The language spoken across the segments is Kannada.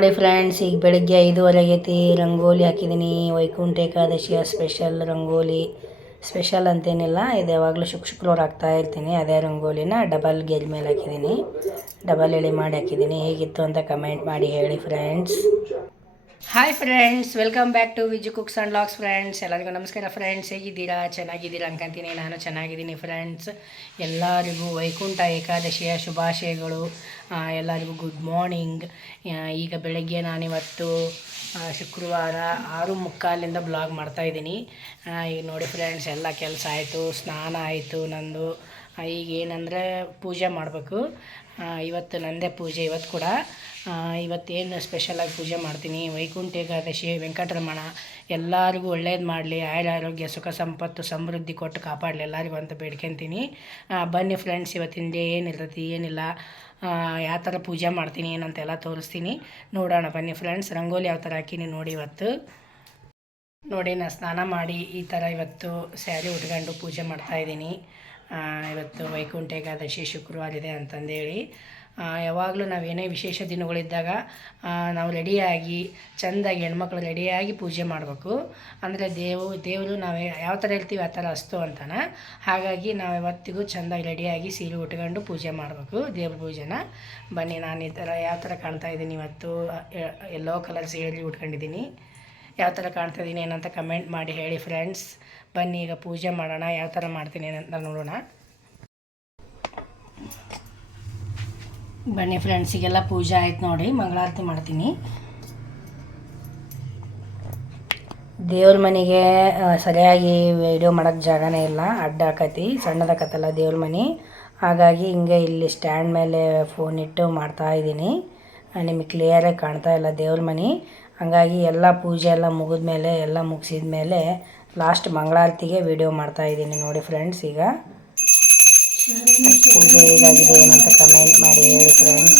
ನೋಡಿ ಫ್ರೆಂಡ್ಸ್ ಈಗ ಬೆಳಗ್ಗೆ ಐದುವರೆ ಆಗೈತಿ ರಂಗೋಲಿ ಹಾಕಿದ್ದೀನಿ ವೈಕುಂಠ ಏಕಾದಶಿಯ ಸ್ಪೆಷಲ್ ರಂಗೋಲಿ. ಸ್ಪೆಷಲ್ ಅಂತೇನಿಲ್ಲ, ಇದು ಯಾವಾಗಲೂ ಶುಕ್ ಶುಕ್ರವಾರ ಹಾಕ್ತಾ ಇರ್ತೀನಿ. ಅದೇ ರಂಗೋಲಿನ ಡಬಲ್ ಗೆಜ್ ಮೇಲೆ ಹಾಕಿದ್ದೀನಿ ಡಬಲ್ ಎಳೆ ಮಾಡಿ ಹಾಕಿದ್ದೀನಿ ಹೇಗಿತ್ತು ಅಂತ ಕಮೆಂಟ್ ಮಾಡಿ ಹೇಳಿ friends hi friends welcome back to Viju cooks and vlogs friends ಎಲ್ಲರಿಗೂ ನಮಸ್ಕಾರ ಫ್ರೆಂಡ್ಸ್ ಹೇಗಿದ್ದೀರಾ? ಚೆನ್ನಾಗಿದ್ದೀರಾ ಅನ್ಕೊಂತೀನಿ. ನಾನು ಚೆನ್ನಾಗಿದ್ದೀನಿ ಫ್ರೆಂಡ್ಸ್ ಎಲ್ಲರಿಗೂ ವೈಕುಂಠ ಏಕಾದಶಿಯ ಶುಭಾಶಯಗಳು. ಎಲ್ಲರಿಗೂ ಗುಡ್ ಮಾರ್ನಿಂಗ್ ಈಗ ಬೆಳಗ್ಗೆ ನಾನಿವತ್ತು ಶುಕ್ರವಾರ ಆರು ಮುಕ್ಕಾಲಿಂದ ಬ್ಲಾಗ್ ಮಾಡ್ತಾಯಿದ್ದೀನಿ ಈಗ ನೋಡಿ ಫ್ರೆಂಡ್ಸ್ ಎಲ್ಲ ಕೆಲಸ ಆಯಿತು, ಸ್ನಾನ ಆಯಿತು ನಂದು. ಈಗ ಏನಂದರೆ ಪೂಜೆ ಮಾಡಬೇಕು. ಇವತ್ತು ನಂದೇ ಪೂಜೆ ಇವತ್ತು ಕೂಡ. ಇವತ್ತೇನು ಸ್ಪೆಷಲಾಗಿ ಪೂಜೆ ಮಾಡ್ತೀನಿ. ವೈಕುಂಠ ಏಕಾದಶಿ, ವೆಂಕಟರಮಣ, ಎಲ್ಲರಿಗೂ ಒಳ್ಳೇದು ಮಾಡಲಿ. ಆಯುರ ಆರೋಗ್ಯ, ಸುಖ, ಸಂಪತ್ತು, ಸಮೃದ್ಧಿ ಕೊಟ್ಟು ಕಾಪಾಡಲಿ. ಎಲ್ಲರಿಗೂ ಅಂತ ಬೇಡ್ಕೊತೀನಿ. ಬನ್ನಿ ಫ್ರೆಂಡ್ಸ್ ಇವತ್ತಿನ ಡೇ ಏನಿರ್ತೈತಿ, ಏನಿಲ್ಲ. ಯಾವ ಥರ ಪೂಜೆ ಮಾಡ್ತೀನಿ, ಏನಂತೆಲ್ಲ ತೋರಿಸ್ತೀನಿ. ನೋಡೋಣ, ಬನ್ನಿ ಫ್ರೆಂಡ್ಸ್ ರಂಗೋಲಿ ಯಾವ ಥರ ಹಾಕಿನಿ ನೋಡಿ ಇವತ್ತು. ನೋಡಿ ನಾನು ಸ್ನಾನ ಮಾಡಿ ಈ ಥರ ಇವತ್ತು ಸ್ಯಾರಿ ಉಟ್ಕೊಂಡು ಪೂಜೆ ಮಾಡ್ತಾಯಿದ್ದೀನಿ ಇವತ್ತು ವೈಕುಂಠ ಏಕಾದಶಿ ಶುಕ್ರವಾರ ಇದೆ ಅಂತಂದೇಳಿ. ಯಾವಾಗಲೂ ಯಾವಾಗಲೂ ನಾವೇನೇ ವಿಶೇಷ ದಿನಗಳಿದ್ದಾಗ ನಾವು ರೆಡಿಯಾಗಿ, ಚೆಂದಾಗಿ ಹೆಣ್ಮಕ್ಳು ರೆಡಿಯಾಗಿ ಪೂಜೆ ಮಾಡಬೇಕು. ಅಂದರೆ ದೇವು, ದೇವರು ನಾವು ಯಾವ ಥರ ಇರ್ತೀವಿ ಆ ಥರ ಅಸ್ತು ಅಂತಾನೆ. ಹಾಗಾಗಿ ನಾವು ಯಾವತ್ತಿಗೂ ಚೆಂದಾಗಿ ರೆಡಿಯಾಗಿ ಸೀರೆ ಉಟ್ಕೊಂಡು ಪೂಜೆ ಮಾಡಬೇಕು, ದೇವ್ರ ಪೂಜೆನ. ಬನ್ನಿ, ನಾನು ಈ ಥರ ಯಾವ ಥರ ಕಾಣ್ತಾ ಇದ್ದೀನಿ ಇವತ್ತು ಎಲ್ಲೋ ಕಲರ್ ಸೀರೆ ಉಟ್ಕೊಂಡಿದ್ದೀನಿ. ಯಾವ ಥರ ಕಾಣ್ತಾ ಇದ್ದೀನಿ ಏನಂತ ಕಮೆಂಟ್ ಮಾಡಿ ಹೇಳಿ ಫ್ರೆಂಡ್ಸ್ ಬನ್ನಿ, ಈಗ ಪೂಜೆ ಮಾಡೋಣ, ಯಾವ ಥರ ಮಾಡ್ತೀನಿ ಅಂತ ನೋಡೋಣ. ಬನ್ನಿ ಫ್ರೆಂಡ್ಸಿಗೆಲ್ಲ ಪೂಜೆ ಆಯ್ತು ನೋಡಿ, ಮಂಗಳಾರತಿ ಮಾಡ್ತೀನಿ. ದೇವ್ರ ಮನೆಗೆ ಸರಿಯಾಗಿ ವಿಡಿಯೋ ಮಾಡೋಕ್ಕೆ ಜಾಗನೇ ಇಲ್ಲ, ಅಡ್ಡ ಹಾಕತಿ ಸಣ್ಣದಾಕತ್ತಲ್ಲ ದೇವ್ರ ಮನೆ. ಹಾಗಾಗಿ ಹಿಂಗೆ ಇಲ್ಲಿ ಸ್ಟ್ಯಾಂಡ್ ಮೇಲೆ ಫೋನ್ ಇಟ್ಟು ಮಾಡ್ತಾ ಇದ್ದೀನಿ. ನಿಮಗೆ ಕ್ಲಿಯರಾಗಿ ಕಾಣ್ತಾ ಇಲ್ಲ ದೇವ್ರ ಮನೆ. ಹಾಗಾಗಿ ಎಲ್ಲ ಪೂಜೆ ಎಲ್ಲ ಮುಗಿದ ಮೇಲೆ ಎಲ್ಲ ಮುಗಿಸಿದ ಮೇಲೆ ಲಾಸ್ಟ್ ಮಂಗಳಾರತಿಗೆ ವಿಡಿಯೋ ಮಾಡ್ತಾ ಇದ್ದೀನಿ ನೋಡಿ ಫ್ರೆಂಡ್ಸ್ ಈಗ. ಪೂಜೆ ಹೇಗಾಗಿದೆ ಏನಂತ ಕಮೆಂಟ್ ಮಾಡಿ ಹೇಳಿ ಫ್ರೆಂಡ್ಸ್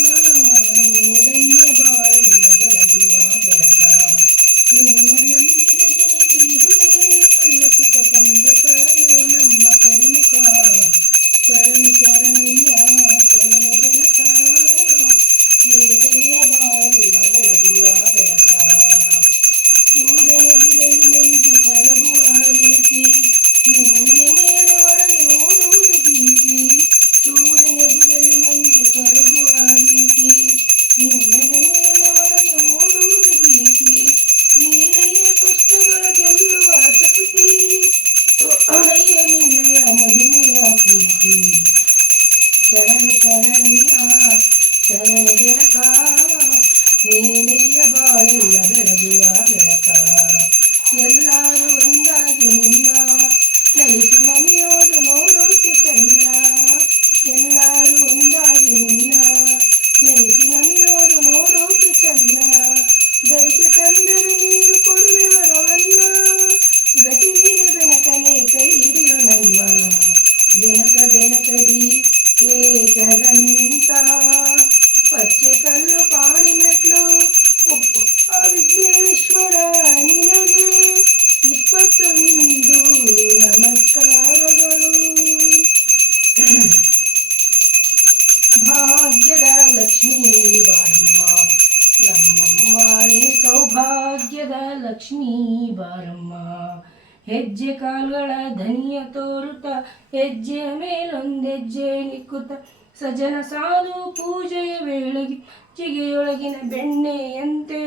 ಸಜನ ಸಾಧು ಪೂಜೆಯ ವೇಳೆಗೆ ಜಿಗೆಯೊಳಗಿನ ಬೆಣ್ಣೆಯಂತೆ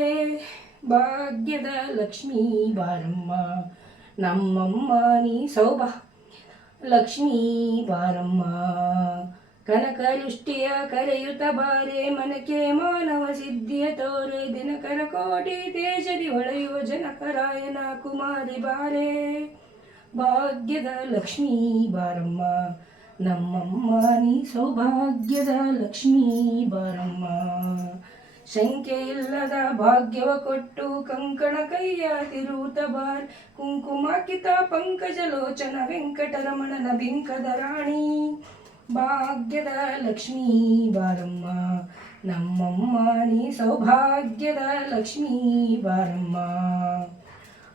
ಭಾಗ್ಯದ ಲಕ್ಷ್ಮೀ ಬಾರಮ್ಮ. ನಮ್ಮಮ್ಮ ನೀ ಸೌಭ ಲಕ್ಷ್ಮೀ ಬಾರಮ್ಮ. ಕನಕರುಷ್ಟಿಯ ಕರೆಯುತ ಬಾರೆ ಮನಕೆ ಮಾನವ ಸಿದ್ಧಿಯ ತೋರೆ ದಿನಕರ ಕೋಟಿ ತೇಜದಿ ಹೊಳೆಯುವ ಜನಕರಾಯನ ಕುಮಾರಿ ಬಾರೆ. ಭಾಗ್ಯದ ಲಕ್ಷ್ಮೀ ಬಾರಮ್ಮ. ನಮ್ಮಮ್ಮ, ನೀ ಸೌಭಾಗ್ಯದ ಲಕ್ಷ್ಮೀ ಬಾರಮ್ಮ. ಶಂಕೆ ಇಲ್ಲದ ಭಾಗ್ಯವ ಕೊಟ್ಟು ಕಂಕಣ ಕೈಯ ತಿರುತ ಬಾರ್. ಕುಂಕುಮಾಕಿತ ಪಂಕಜ ಲೋಚನ ವೆಂಕಟರಮಣನ ಬಿಂಕದ ರಾಣಿ. ಭಾಗ್ಯದ ಲಕ್ಷ್ಮೀ ಬಾರಮ್ಮ, ನಮ್ಮಮ್ಮ, ನೀ ಸೌಭಾಗ್ಯದ ಲಕ್ಷ್ಮೀ ಬಾರಮ್ಮ.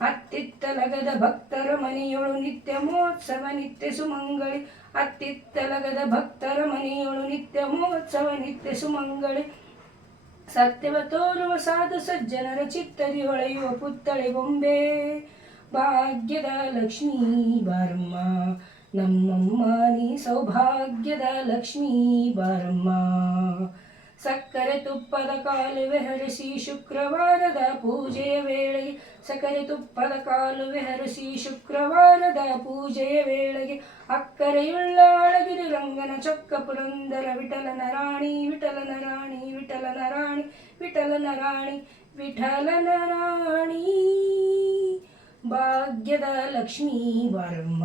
ಅತ್ತಿತ್ತಲಗದ ಭಕ್ತರ ಮನೆಯೊಳು ನಿತ್ಯ ಮಹೋತ್ಸವ, ನಿತ್ಯ ಸುಮಂಗಳಿ. ಅತ್ತಿತ್ತಲಗದ ಭಕ್ತರ ಮನೆಯೊಳು ನಿತ್ಯ ಮಹೋತ್ಸವ, ನಿತ್ಯ ಸುಮಂಗಳಿ. ಸತ್ಯವ ತೋರುವ ಸಾಧು ಸಜ್ಜನರ ಚಿತ್ತರಿ ಹೊಳೆಯುವ ಪುತ್ತಳೆ ಬೊಂಬೆ. ಭಾಗ್ಯದ ಲಕ್ಷ್ಮೀ ಬಾರಮ್ಮ, ನಮ್ಮಮ್ಮ, ನೀ ಸೌಭಾಗ್ಯದ ಲಕ್ಷ್ಮೀ ಬಾರಮ್ಮ. ಸಕ್ಕರೆ ತುಪ್ಪದ ಕಾಲುವೆ ಹರಿಸಿ ಶುಕ್ರವಾರದ ಪೂಜೆಯ ವೇಳೆಗೆ ಸಕ್ಕರೆ ತುಪ್ಪದ ಕಾಲುವೆ ಹರಿಸಿ ಶುಕ್ರವಾರದ ಪೂಜೆಯ ವೇಳೆಗೆ ಅಕ್ಕರೆಯುಳ್ಳ ಅಳಗಿರಿ ರಂಗನ ಚೊಕ್ಕ ಪುರಂದರ ವಿಠಲನ ರಾಣಿ ವಿಠಲನ ರಾಣಿ ವಿಠಲನ ರಾಣಿ ವಿಠಲನ ರಾಣಿ ವಿಠಲನ ರಾಣಿ ಭಾಗ್ಯದ ಲಕ್ಷ್ಮೀ ಬಾರಮ್ಮ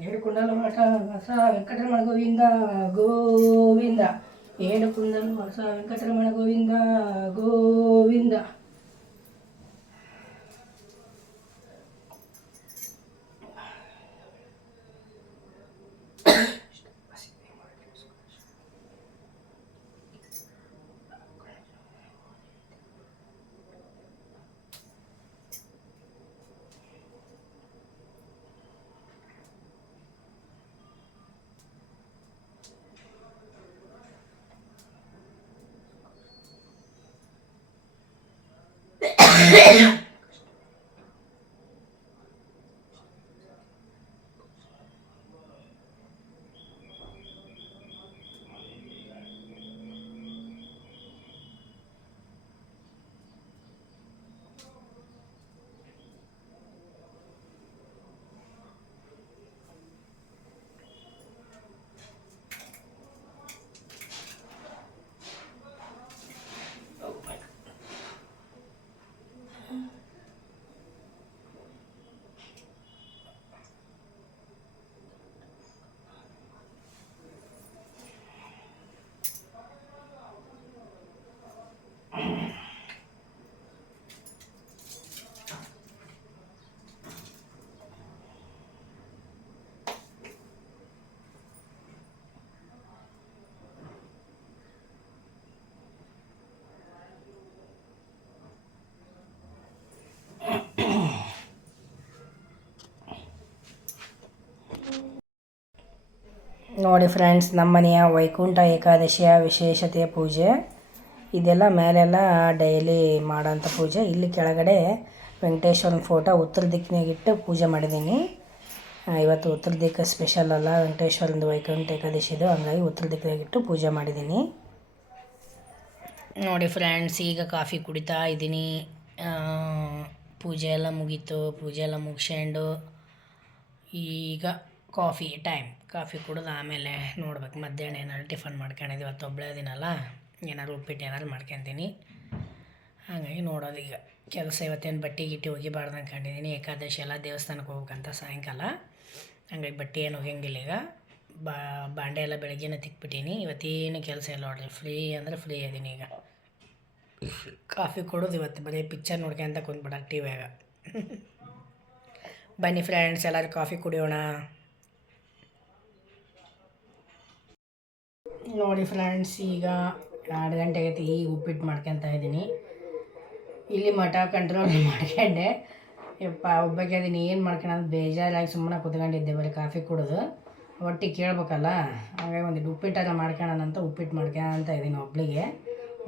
ಏಳು ಕುಂಡಲ ಮಠ ಹೊಸ ವೆಂಕಟರಮಣ ಗೋವಿಂದ ಗೋವಿಂದ ಏಳು ಕುಂಡಲ ಹೊಸ ವೆಂಕಟರಮಣ ನೋಡಿ ಫ್ರೆಂಡ್ಸ್ ನಮ್ಮ ಮನೆಯ ವೈಕುಂಠ ಏಕಾದಶಿಯ ವಿಶೇಷತೆಯ ಪೂಜೆ. ಇದೆಲ್ಲ ಮೇಲೆಲ್ಲ ಡೈಲಿ ಮಾಡೋಂಥ ಪೂಜೆ. ಇಲ್ಲಿ ಕೆಳಗಡೆ ವೆಂಕಟೇಶ್ವರನ ಫೋಟೋ ಉತ್ತರ ದಿಕ್ಕಿನಾಗಿಟ್ಟು ಪೂಜೆ ಮಾಡಿದ್ದೀನಿ. ಇವತ್ತು ಉತ್ತರ ದಿಕ್ಕ ಸ್ಪೆಷಲ್ ಅಲ್ಲ ವೆಂಕಟೇಶ್ವರಂದು ವೈಕುಂಠ ಏಕಾದಶಿದು. ಹಂಗಾಗಿ ಉತ್ತರ ದಿಕ್ಕಿನಾಗಿಟ್ಟು ಪೂಜೆ ಮಾಡಿದ್ದೀನಿ. ನೋಡಿ ಫ್ರೆಂಡ್ಸ್, ಈಗ ಕಾಫಿ ಕುಡಿತಾ ಇದ್ದೀನಿ. ಪೂಜೆ ಎಲ್ಲ ಮುಗೀತು, ಪೂಜೆ ಎಲ್ಲ ಮುಗಿಸ್ಕೊಂಡು ಈಗ ಕಾಫಿ ಟೈಮ್, ಕಾಫಿ ಕುಡಿದು ಆಮೇಲೆ ನೋಡ್ಬೇಕು. ಮಧ್ಯಾಹ್ನ ಏನಾದ್ರು ಟಿಫನ್ ಮಾಡ್ಕೊಂಡಿದ್ದೀವಿ ಇವತ್ತು ಒಬ್ಬಳೇ ದಿನಲ್ಲ ಏನಾದ್ರು ಉಪ್ಪಿಟ್ಟು ಏನಾದ್ರು ಮಾಡ್ಕೊತೀನಿ. ಹಾಗಾಗಿ ನೋಡೋದು ಈಗ. ಕೆಲಸ ಇವತ್ತೇನು ಬಟ್ಟೆ ಗಿಟ್ಟಿ ಒಗಿಬಾರ್ದು ಅಂದ್ಕೊಂಡಿದ್ದೀನಿ ಏಕಾದಶಿ ಎಲ್ಲ ದೇವಸ್ಥಾನಕ್ಕೆ ಹೋಗ್ಬೇಕಂತ ಸಾಯಂಕಾಲ. ಹಂಗಾಗಿ ಬಟ್ಟೆ ಏನು ಹೋಗಂಗಿಲ್ಲ ಈಗ. ಬಾ, ಬಾಂಡೆ ಎಲ್ಲ ಬೆಳಗ್ಗೆನೇ ತಿಕ್ಬಿಟ್ಟೀನಿ. ಇವತ್ತೇನು ಕೆಲಸ ಇಲ್ಲ ನೋಡ್ರಿ. ಫ್ರೀ ಅಂದರೆ ಫ್ರೀ ಇದ್ದೀನಿ ಈಗ. ಕಾಫಿ ಕೊಡೋದು ಇವತ್ತು ಬರೀ ಪಿಕ್ಚರ್ ನೋಡ್ಕೊಂತ ಕುಂದ್ಬಿಡ ಟಿ ವ್ಯಾಗ ಬನ್ನಿ ಫ್ರೆಂಡ್ಸ್ ಎಲ್ಲರೂ ಕಾಫಿ ಕುಡಿಯೋಣ. ನೋಡಿ ಫ್ರೆಂಡ್ಸ್, ಈಗ ಎರಡು ಗಂಟೆ ಆಗೈತಿ ಈಗ ಉಪ್ಪಿಟ್ಟು ಮಾಡ್ಕೊಂತ ಇದ್ದೀನಿ. ಇಲ್ಲಿ ಮಠ ಕಂಟ್ರೋಲ್ ಮಾಡ್ಕೊಂಡೆ. ಯಪ್ಪ ಒಬ್ಬಕ್ಕೆ ಅದೀನಿ, ಏನು ಮಾಡ್ಕೊಳೋದು ಬೇಜಾರಾಗಿ ಸುಮ್ಮನೆ ಕುತ್ಕೊಂಡಿದ್ದೆ, ಬರೀ ಕಾಫಿ ಕುಡಿದು. ಒಟ್ಟಿಗೆ ಕೇಳ್ಬೇಕಲ್ಲ, ಹಾಗಾಗಿ ಒಂದು ಉಪ್ಪಿಟ್ಟಾರ ಮಾಡ್ಕೊಳ್ಳೋಣ ಅಂತ ಉಪ್ಪಿಟ್ಟು ಮಾಡ್ಕೊಳ್ತಾ ಇದ್ದೀನಿ ಒಬ್ಳಿಗೆ.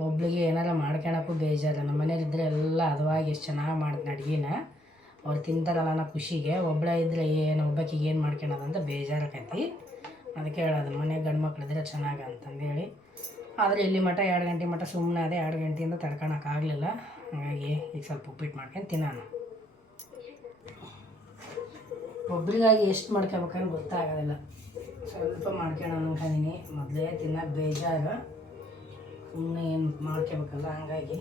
ಒಬ್ಳಿಗೆ ಏನಾರ ಮಾಡ್ಕೊಳಕ್ಕೂ ಬೇಜಾರ ನಮ್ಮ ಮನೇಲಿದ್ದರೆ ಎಲ್ಲ ಅದವಾಗಿ ಎಷ್ಟು ಚೆನ್ನಾಗಿ ಮಾಡ್ತೀನಿ ಅಡುಗೆನ. ಅವ್ರು ತಿಂತಾರಲ್ಲ ಅನ್ನೋ ಖುಷಿಗೆ ಒಬ್ಬಳೇ ಇದ್ದರೆ ಏನು, ಒಬ್ಬಾಕಿಗೆ ಏನು ಮಾಡ್ಕೊಳೋದಂತ ಬೇಜಾರಾಕೈತಿ ಅದಕ್ಕೆ ಹೇಳೋದು ಮನೆ ಗಂಡು ಮಕ್ಳಿದ್ರೆ ಚೆನ್ನಾಗಿ ಅಂತಂದೇಳಿ ಆದರೆ ಇಲ್ಲಿ ಮಠ ಎರಡು ಗಂಟೆ ಮಠ ಸುಮ್ಮನೆ ಅದೇ ಎರಡು ಗಂಟೆಯಿಂದ ತಡ್ಕೊಳಕ್ಕಾಗಲಿಲ್ಲ ಹಾಗಾಗಿ ಈಗ ಸ್ವಲ್ಪ ಉಪ್ಪಿಟ್ಟು ಮಾಡ್ಕೊಂಡು ತಿನ್ನೋಣ. ಒಬ್ರಿಗಾಗಿ ಎಷ್ಟು ಮಾಡ್ಕೋಬೇಕಂದ್ರೆ ಗೊತ್ತಾಗೋದಿಲ್ಲ. ಸ್ವಲ್ಪ ಮಾಡ್ಕೊಳ್ಳೋಣ ಅನ್ಕೊಂಡಿನಿ ಮೊದಲೇ ತಿನ್ನೋಕೆ ಬೇಜಾರು. ಸುಮ್ಮನೆ ಏನು ಮಾಡ್ಕೋಬೇಕಲ್ಲ ಹಂಗಾಗಿ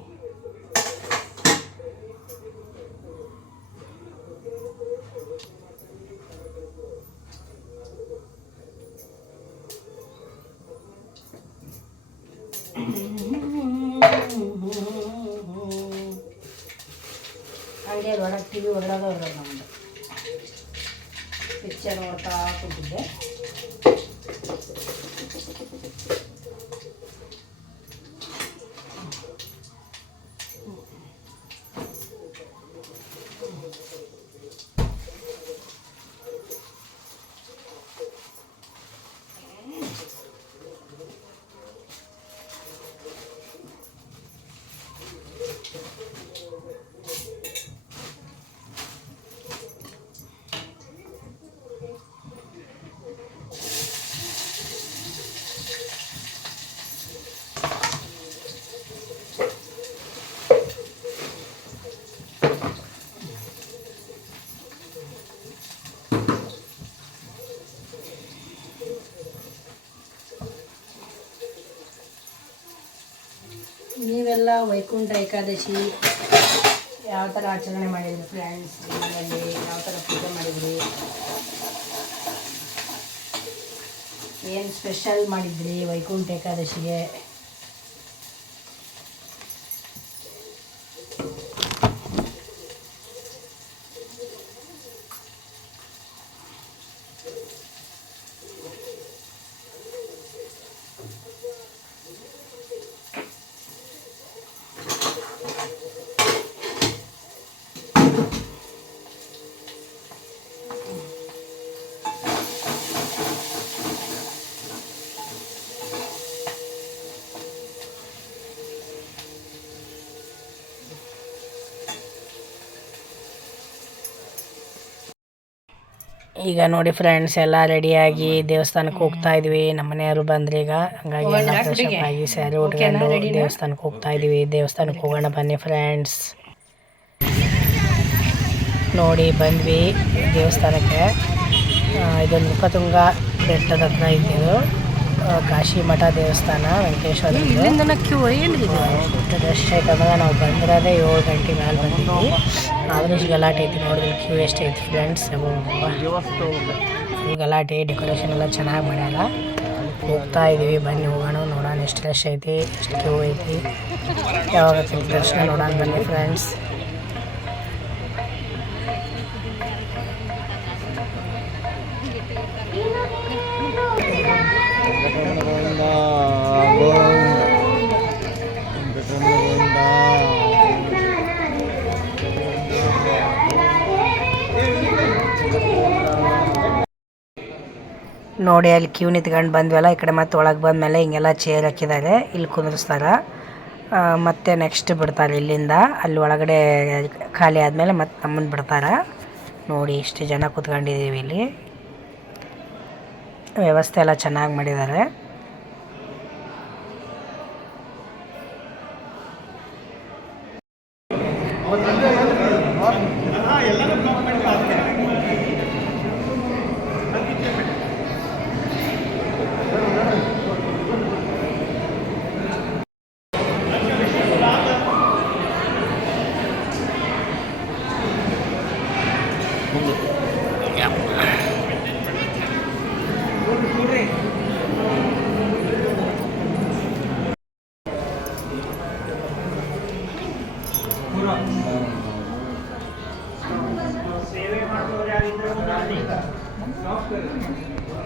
ಇಲ್ಲೇ ಒಳಗೆ ಟಿ ವಿ ಹೊರಗಡೆ ಹೊರಗಡೆ ನಮ್ಮದು ಪಿಕ್ಚರ್ ನೋಡ್ತಾ ಕೂತಿದ್ದೆ ವೈಕುಂಠ ಏಕಾದಶಿ ಯಾವ ಥರ ಆಚರಣೆ ಮಾಡಿದ್ರಿ ಫ್ರೆಂಡ್ಸ್ ಮನೆಯಲ್ಲಿ ಯಾವ ಥರ ಪೂಜೆ ಮಾಡಿದ್ರಿ? ಏನು ಸ್ಪೆಷಲ್ ಮಾಡಿದ್ರಿ ವೈಕುಂಠ ಏಕಾದಶಿಗೆ? ಈಗ ನೋಡಿ ಫ್ರೆಂಡ್ಸ್ ಎಲ್ಲ ರೆಡಿಯಾಗಿ ದೇವಸ್ಥಾನಕ್ಕೆ ಹೋಗ್ತಾ ಇದ್ವಿ. ನಮ್ಮ ಮನೆಯವರು ಬಂದ್ರೆ ಈಗ ಹಂಗಾಗಿ ಎಲ್ಲ ಆಗಿ ಸ್ಯಾರಿ ಉಟ್ಕೊಂಡು ದೇವಸ್ಥಾನಕ್ಕೆ ಹೋಗ್ತಾ ಇದ್ವಿ. ದೇವಸ್ಥಾನಕ್ಕೆ ಹೋಗೋಣ ಬನ್ನಿ ಫ್ರೆಂಡ್ಸ್ ನೋಡಿ ಬಂದ್ವಿ ದೇವಸ್ಥಾನಕ್ಕೆ. ಇದು ನೃಪತುಂಗ ಬೆಟ್ಟದ ಹತ್ರ ಇದ್ದಿದ್ದು ಆ, ಕಾಶಿ ಮಠ ದೇವಸ್ಥಾನ ವೆಂಕಟೇಶ್ವರ ರಶ್ ಆಯ್ತಂದ್ರೆ ನಾವು ಬಂದಿರೋದೇ ಏಳು ಗಂಟೆ ಮೇಲೆ ಬಂದಿದ್ವಿ. ಆದರೂ ಗಲಾಟೆ ಐತಿ ನೋಡಿದ್ರೆ ಕ್ಯೂ ಎಷ್ಟೈತಿ ಫ್ರೆಂಡ್ಸ್ ಗಲಾಟೆ ಡೆಕೋರೇಷನ್ ಎಲ್ಲ ಚೆನ್ನಾಗಿ ಮಾಡ್ಯಾರ. ಹೋಗ್ತಾ ಇದೀವಿ, ಬನ್ನಿ ಹೋಗೋಣ, ನೋಡೋಣ ಎಷ್ಟು ರಶ್ ಐತಿ, ಎಷ್ಟು ಕ್ಯೂ ಐತಿ. ಯಾವಾಗ ದರ್ಶನ ನೋಡೋಣ ಬನ್ನಿ ಫ್ರೆಂಡ್ಸ್ ನೋಡಿ ಅಲ್ಲಿ ಕ್ಯೂ ನಿಂತ್ಕೊಂಡು ಬಂದ್ವಲ್ಲ ಈ ಕಡೆ ಮತ್ತೆ ಒಳಗೆ ಬಂದಮೇಲೆ ಹಿಂಗೆಲ್ಲ ಚೇರ್ ಹಾಕಿದ್ದಾರೆ, ಇಲ್ಲಿ ಕುಂದಿರ್ಸ್ತಾರೆ. ಮತ್ತೆ ನೆಕ್ಸ್ಟ್ ಬಿಡ್ತಾರೆ ಇಲ್ಲಿಂದ, ಅಲ್ಲಿ ಒಳಗಡೆ ಖಾಲಿ ಆದಮೇಲೆ ಮತ್ತೆ ನಮ್ಮನ್ನು ಬಿಡ್ತಾರೆ. ನೋಡಿ ಇಷ್ಟು ಜನ ಕೂತ್ಕೊಂಡಿದ್ದೀವಿ ಇಲ್ಲಿ. ವ್ಯವಸ್ಥೆ ಎಲ್ಲ ಚೆನ್ನಾಗಿ ಮಾಡಿದ್ದಾರೆ. Nothing. Nothing.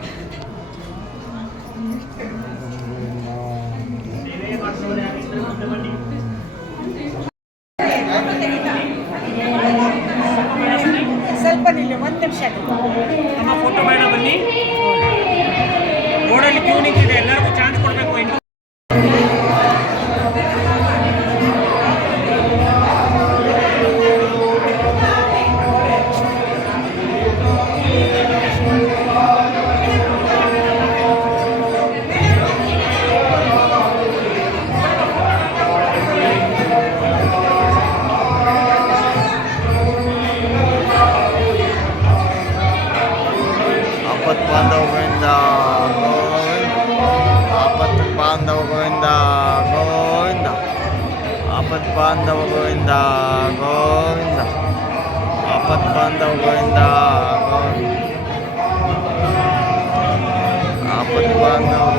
ಬಾಂಧವ ಗೋವಿಂದ ಗೋವಿಂದ ಆಪತ್ ಬಾಂಧವ ಗೋವಿಂದ ಗೋವಿಂದ ಆಪತ್ ಬಾಂಧವ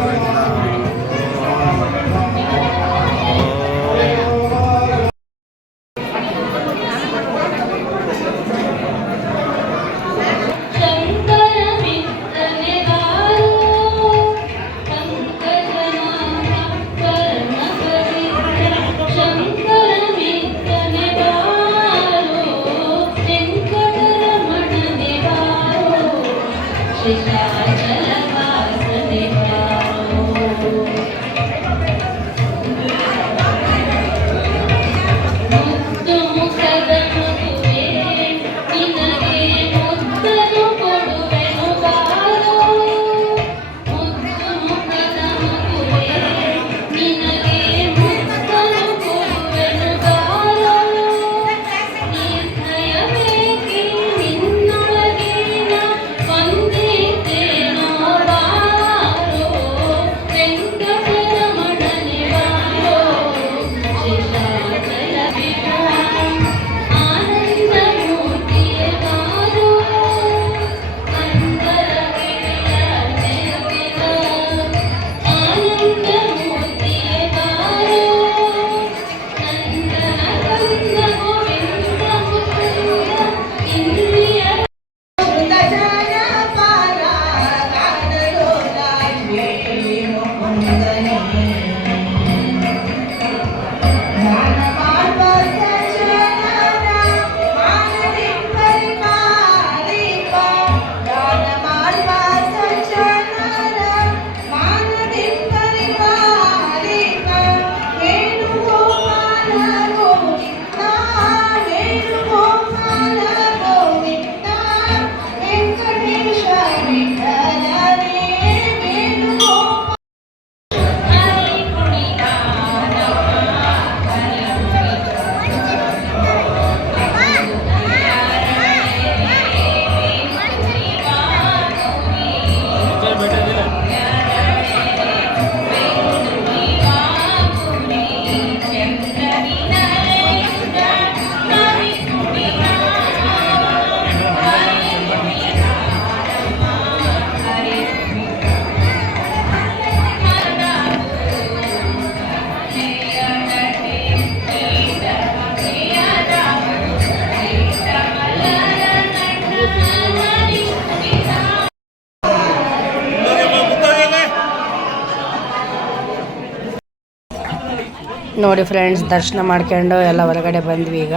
ನೋಡಿ ಫ್ರೆಂಡ್ಸ್ ದರ್ಶನ ಮಾಡ್ಕೊಂಡು ಎಲ್ಲ ಹೊರಗಡೆ ಬಂದ್ವಿ ಈಗ.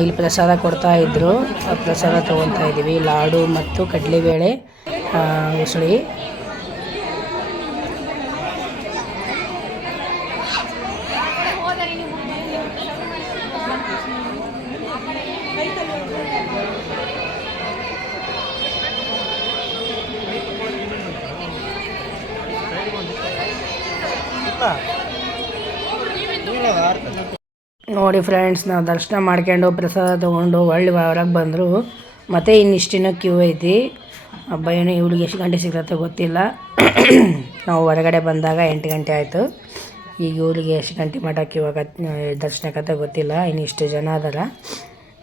ಇಲ್ಲಿ ಪ್ರಸಾದ ಕೊಡ್ತಾ ಇದ್ರು. ಪ್ರಸಾದ ತೊಗೊತಾ ಇದ್ದೀವಿ ಲಾಡು ಮತ್ತು ಕಡಲೆಬೇಳೆ ಉಸುಳಿ. ಉಸುಳಿ ನೋಡಿ ಫ್ರೆಂಡ್ಸ್ ನಾವು ದರ್ಶನ ಮಾಡ್ಕೊಂಡು ಪ್ರಸಾದ ತೊಗೊಂಡು ಒಳ್ಳೆ ಹೊರಗೆ ಬಂದರು. ಮತ್ತೆ ಇನ್ನಿಷ್ಟಿನ ಕ್ಯೂ ಐತಿ. ಹಬ್ಬ ಏನು ಇವಳಿಗೆ ಎಷ್ಟು ಗಂಟೆ ಸಿಗತ್ತೆ ಗೊತ್ತಿಲ್ಲ. ನಾವು ಹೊರಗಡೆ ಬಂದಾಗ ಎಂಟು ಗಂಟೆ ಆಯಿತು. ಈಗ ಇವಳಿಗೆ ಎಷ್ಟು ಗಂಟೆ ಮಠ ಕ್ಯೂ ಆಗತ್ತೆ ದರ್ಶನಕ್ಕಂತ ಗೊತ್ತಿಲ್ಲ. ಇನ್ನಿಷ್ಟು ಜನ ಅದಲ್ಲ.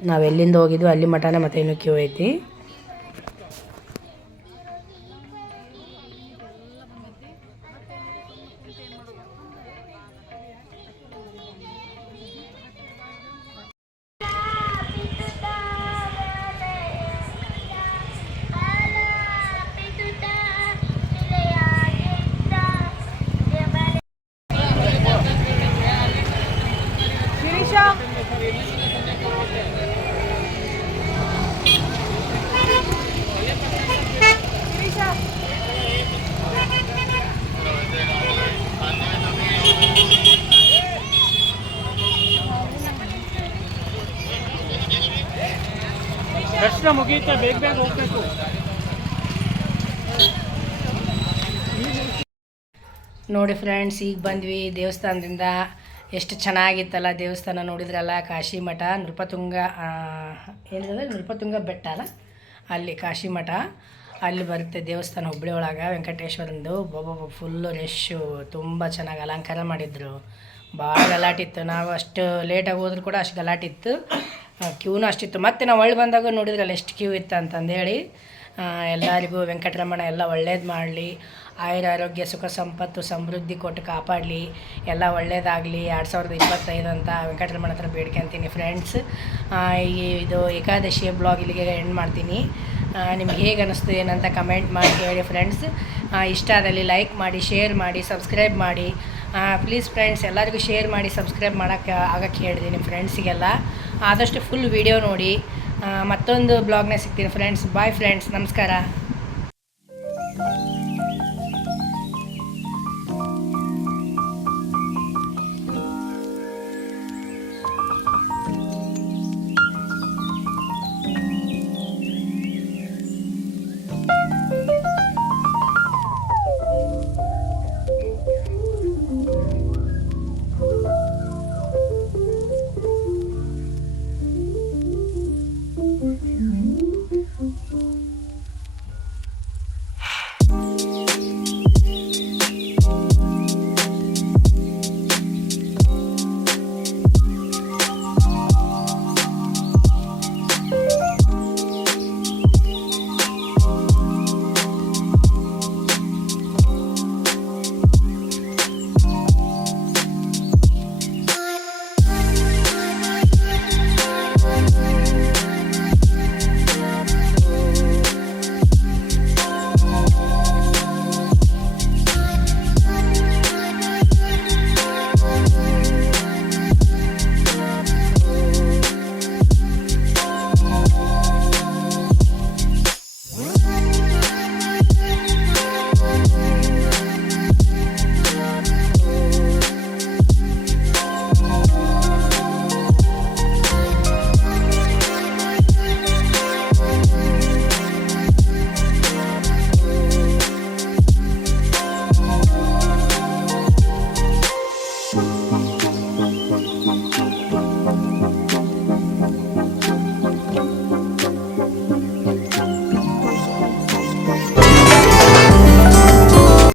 ನಾವು ಎಲ್ಲಿಂದ ಹೋಗಿದ್ವಿ ಅಲ್ಲಿ ಮಠನೇ ಮತ್ತೆ ಇನ್ನೂ ಕ್ಯೂ ಐತಿ. ಬೇಗ ಬೇಗ ಹೋಗ್ಬೇಕು. ನೋಡಿ ಫ್ರೆಂಡ್ಸ್, ಈಗ ಬಂದ್ವಿ ದೇವಸ್ಥಾನದಿಂದ. ಎಷ್ಟು ಚೆನ್ನಾಗಿತ್ತಲ್ಲ ದೇವಸ್ಥಾನ ನೋಡಿದ್ರಲ್ಲ? ಕಾಶಿ ಮಠ, ನೃಪತುಂಗ ಏನಿದೆ ನೃಪತುಂಗ ಬೆಟ್ಟ ಅಲ್ಲ? ಅಲ್ಲಿ ಕಾಶಿ ಮಠ. ಅಲ್ಲಿ ಬರುತ್ತೆ ದೇವಸ್ಥಾನ ಹುಬ್ಬಳ್ಳಿ ಒಳಗೆ, ವೆಂಕಟೇಶ್ವರಂದು. ಬೊಬ್ಬೊಬ್ಬ ಫುಲ್ಲು ರೆಶ್ಶು ತುಂಬ ಚೆನ್ನಾಗಿ ಅಲಂಕಾರ ಮಾಡಿದ್ರು. ಭಾಳ ಗಲಾಟಿತ್ತು. ನಾವು ಅಷ್ಟು ಲೇಟಾಗಿ ಹೋದ್ರು ಕೂಡ ಅಷ್ಟು ಗಲಾಟಿತ್ತು. ಕ್ಯೂನು ಅಷ್ಟಿತ್ತು. ಮತ್ತೆ ನಾವು ಒಳ್ಳೆ ಬಂದಾಗ ನೋಡಿದ್ರಲ್ಲ ಎಷ್ಟು ಕ್ಯೂ ಇತ್ತು ಅಂತಂದೇಳಿ ಎಲ್ಲರಿಗೂ ವೆಂಕಟರಮಣ ಎಲ್ಲ ಒಳ್ಳೇದು ಮಾಡಲಿ. ಆಯುರ ಆರೋಗ್ಯ, ಸುಖ ಸಂಪತ್ತು, ಸಮೃದ್ಧಿ ಕೊಟ್ಟು ಕಾಪಾಡಲಿ. ಎಲ್ಲ ಒಳ್ಳೇದಾಗಲಿ. ಎರಡು ಸಾವಿರದ ಇಪ್ಪತ್ತೈದು ಅಂತ ವೆಂಕಟರಮಣ ಹತ್ರ ಬೇಡ್ಕೊಂತೀನಿ ಫ್ರೆಂಡ್ಸ್ ಈ ಇದು ಏಕಾದಶಿಯ ಬ್ಲಾಗ್ ಇಲ್ಲಿಗೆ ಎಂಡ್ ಮಾಡ್ತೀನಿ. ನಿಮ್ಗೆ ಹೇಗೆ ಅನ್ನಿಸ್ತು ಏನಂತ ಕಮೆಂಟ್ ಮಾಡಿ ಹೇಳಿ ಫ್ರೆಂಡ್ಸ್ ಇಷ್ಟ ಆದಲ್ಲಿ ಲೈಕ್ ಮಾಡಿ ಶೇರ್ ಮಾಡಿ ಸಬ್ಸ್ಕ್ರೈಬ್ ಮಾಡಿ. ಪ್ಲೀಸ್ ಫ್ರೆಂಡ್ಸ್ ಎಲ್ಲರಿಗೂ ಶೇರ್ ಮಾಡಿ ಸಬ್ಸ್ಕ್ರೈಬ್ ಮಾಡೋಕ್ಕೆ ಆಗಕ್ಕೆ ಹೇಳಿದೆ ನಿಮ್ಮ ಫ್ರೆಂಡ್ಸಿಗೆಲ್ಲ ಆದಷ್ಟು ಫುಲ್ ವಿಡಿಯೋ ನೋಡಿ. ಮತ್ತೊಂದು ಬ್ಲಾಗ್ನ ಸಿಗ್ತೀನಿ ಫ್ರೆಂಡ್ಸ್ ಬಾಯ್ ಫ್ರೆಂಡ್ಸ್ ನಮಸ್ಕಾರ.